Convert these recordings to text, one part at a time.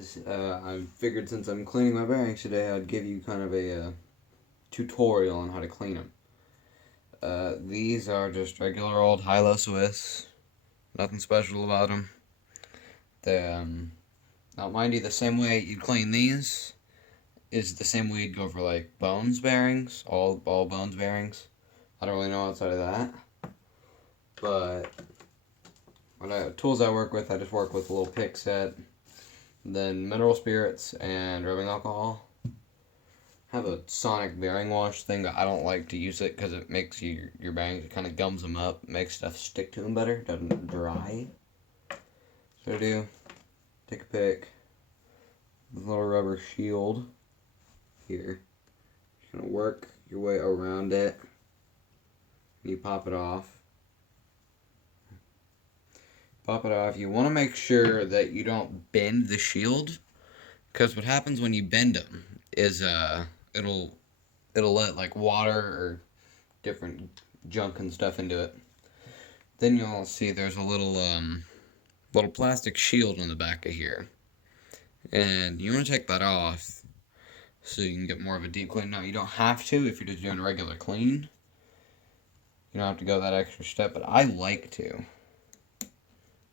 guys, I figured since I'm cleaning my bearings today, I'd give you kind of a tutorial on how to clean them. These are just regular old high-low Swiss, nothing special about them. Now mind you, the same way you'd clean these is the same way you'd go for like bones bearings, all bones bearings. I don't really know outside of that, but tools I work with, I just work with a little pick set. Then mineral spirits and rubbing alcohol. I have a sonic bearing wash thing, but I don't like to use it because it makes your bearings, it kind of gums them up, makes stuff stick to them better, doesn't dry. So I do, take a pick, the little rubber shield here. You're gonna work your way around it. You pop it off. Pop it off. You want to make sure that you don't bend the shield, because what happens when you bend them is it'll let like water or different junk and stuff into it. Then you'll see there's a little plastic shield on the back of here, and you want to take that off so you can get more of a deep clean. Now you don't have to if you're just doing a regular clean. You don't have to go that extra step, but I like to.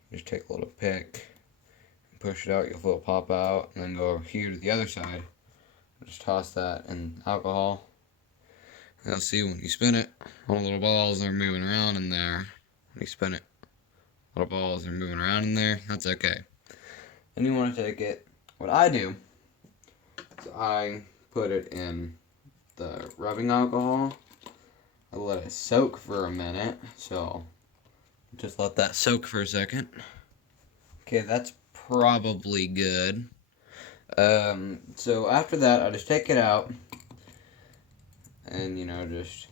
Just take a little pick, push it out, you'll feel it pop out, and then go over here to the other side. Just toss that in alcohol. And you'll see when you spin it, all the little balls are moving around in there. When you spin it, little balls are moving around in there. That's okay. Then you want to take it. What I do is I put it in the rubbing alcohol. I let it soak for a minute, so just let that soak for a second. Okay, that's probably good. So after that, I just take it out and, just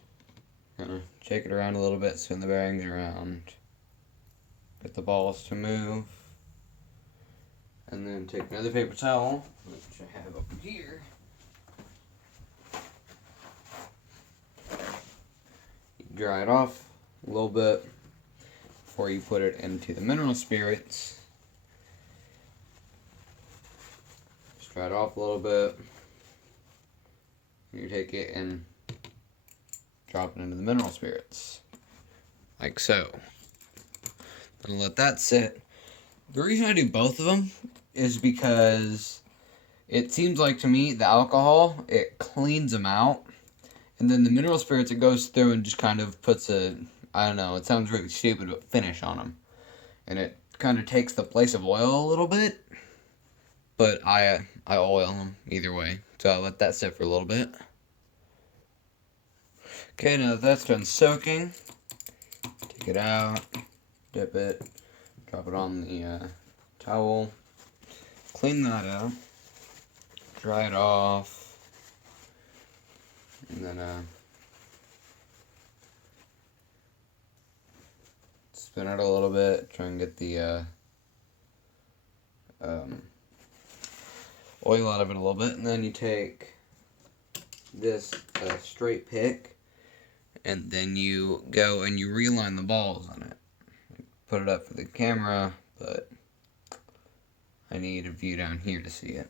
kind of shake it around a little bit, spin the bearings around, get the balls to move, and then take another paper towel, which I have over here. Dry it off a little bit before you put it into the mineral spirits. Just dry it off a little bit. You take it and drop it into the mineral spirits, like so. Then let that sit. The reason I do both of them is because it seems like to me the alcohol, it cleans them out. And then the mineral spirits, it goes through and just kind of puts I don't know, it sounds really stupid, but finish on them. And it kind of takes the place of oil a little bit. But I oil them either way. So I let that sit for a little bit. Okay, now that that's done soaking, take it out, dip it, drop it on the towel, clean that out, dry it off. And then spin it a little bit, try and get the oil out of it a little bit. And then you take this straight pick, and then you go and you realign the balls on it. Put it up for the camera, but I need a view down here to see it.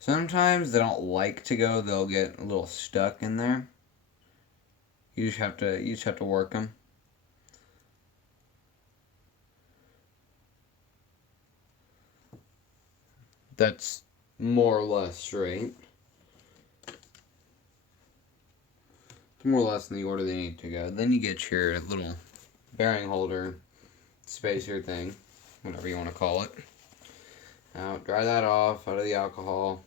Sometimes they don't like to go, they'll get a little stuck in there. You just have to work them. That's more or less straight. It's more or less in the order they need to go. Then you get your little bearing holder spacer thing, whatever you want to call it. Now dry that off out of the alcohol.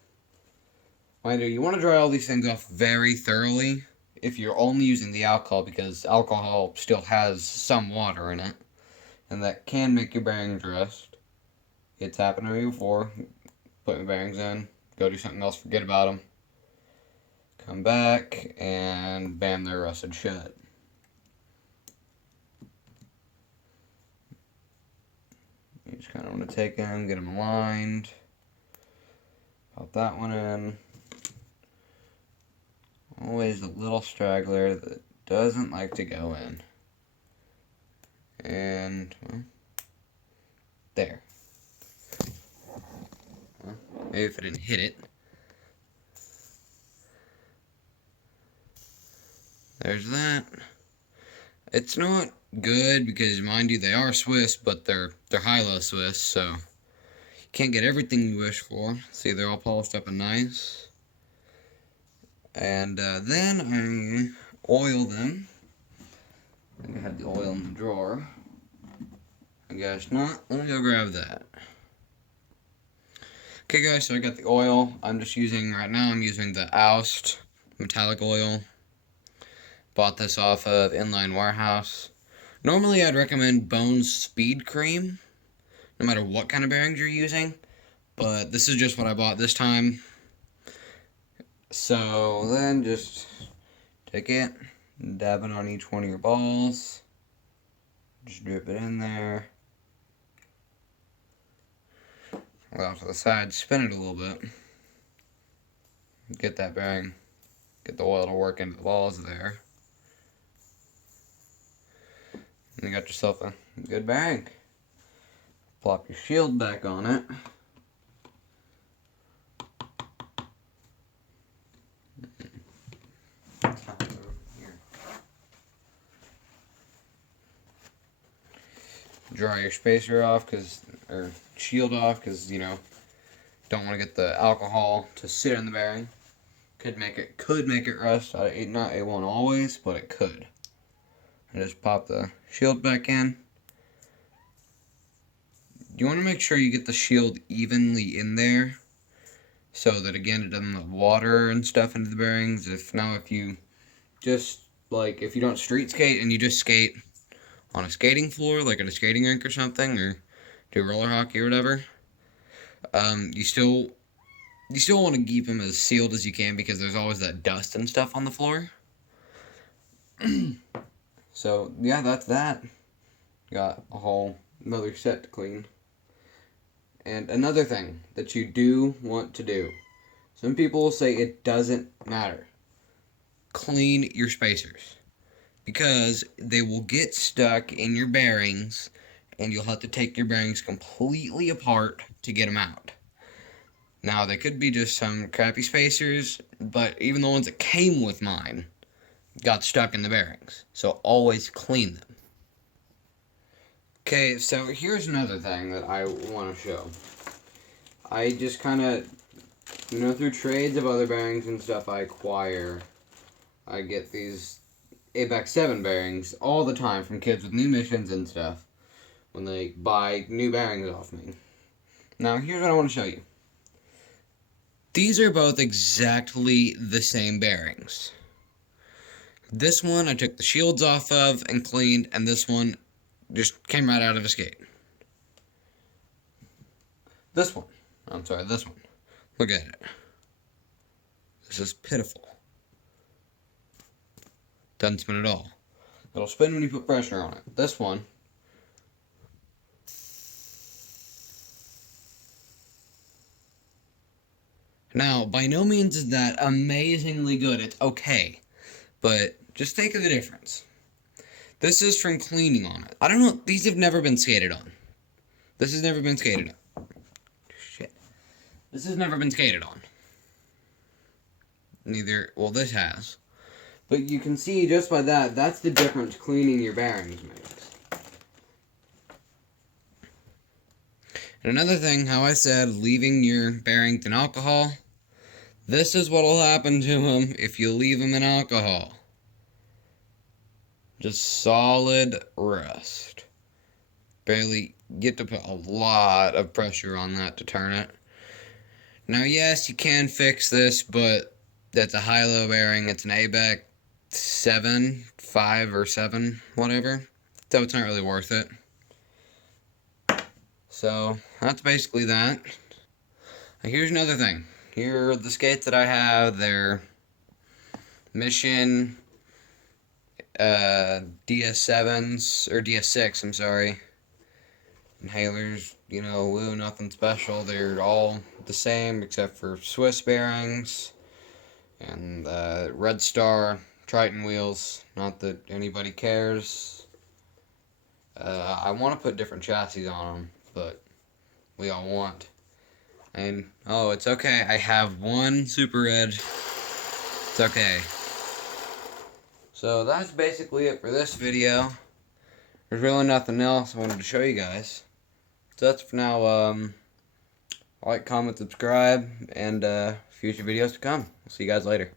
Mind you want to dry all these things off very thoroughly if you're only using the alcohol, because alcohol still has some water in it, and that can make your bearings rust. It's happened to me before. Put my bearings in, go do something else, forget about them. Come back, and bam, they're rusted shut. You just kind of want to take them, get them aligned. Pop that one in. Always a little straggler that doesn't like to go in. and well, there. Well, maybe if I didn't hit it. There's that. It's not good because, mind you, they are Swiss, but they're high-low Swiss, so you can't get everything you wish for. See, they're all polished up and nice. And then I oil them. I think I had the oil in the drawer. I guess not. Let me go grab that. Okay, guys, so I got the oil. I'm using the Oust metallic oil. Bought this off of Inline Warehouse. Normally, I'd recommend Bones Speed Cream, no matter what kind of bearings you're using. But this is just what I bought this time. So then just take it, dab it on each one of your balls. Just drip it in there. Go off to the side, spin it a little bit. Get that bearing, get the oil to work into the balls there. And you got yourself a good bearing. Plop your shield back on it. Dry your spacer off, or shield off, because, you know, don't want to get the alcohol to sit in the bearing. Could make it rust. Not, it won't always, but it could. And just pop the shield back in. You want to make sure you get the shield evenly in there, so that, again, it doesn't let water and stuff into the bearings. If you don't street skate and you just skate on a skating floor, like at a skating rink or something, or do roller hockey or whatever, you still want to keep them as sealed as you can, because there's always that dust and stuff on the floor. So, yeah, that's that. Got a whole another set to clean. And another thing that you do want to do. Some people will say it doesn't matter. Clean your spacers. Because they will get stuck in your bearings, and you'll have to take your bearings completely apart to get them out. Now, they could be just some crappy spacers, but even the ones that came with mine got stuck in the bearings. So always clean them. Okay, so here's another thing that I want to show. I just kind of, through trades of other bearings and stuff I acquire, I get these ABEX 7 bearings all the time from kids with new missions and stuff when they buy new bearings off me. Now, here's what I want to show you. These are both exactly the same bearings. This one I took the shields off of and cleaned, and this one just came right out of a skate. This one. Look at it. This is pitiful. Doesn't spin at all. It'll spin when you put pressure on it. This one. Now, by no means is that amazingly good. It's okay. But just think of the difference. This is from cleaning on it. I don't know. These have never been skated on. This has never been skated on. Shit. This has never been skated on. This has. But you can see just by that, that's the difference cleaning your bearings makes. And another thing, how I said, leaving your bearings in alcohol. This is what will happen to them if you leave them in alcohol. Just solid rust. Barely get to put a lot of pressure on that to turn it. Now, yes, you can fix this, but that's a high-low bearing. It's an ABEX 7, 5 or 7, whatever. So it's not really worth it. So that's basically that. Now, here's another thing. Here are the skates that I have. They're Mission DS7s, or DS6, I'm sorry. Inhalers, nothing special. They're all the same except for Swiss bearings and Red Star Triton wheels. Not that anybody cares. I want to put different chassis on them, but we all want. And, oh, it's okay. I have one Super Red. It's okay. So that's basically it for this video. There's really nothing else I wanted to show you guys. So that's for now. Like, comment, subscribe, and future videos to come. I'll see you guys later.